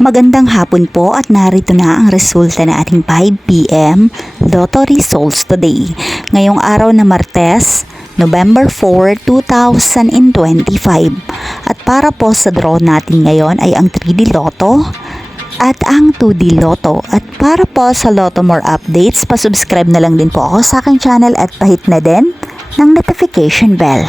Magandang hapon po at narito na ang resulta ng ating 5 p.m. Lotto results today. Ngayong araw na Martes, November 4, 2025. At para po sa draw natin ngayon ay ang 3D Lotto at ang 2D Lotto. At para po sa Lotto More updates, pasubscribe na lang din po ako sa aking channel at pahit na din ng notification bell.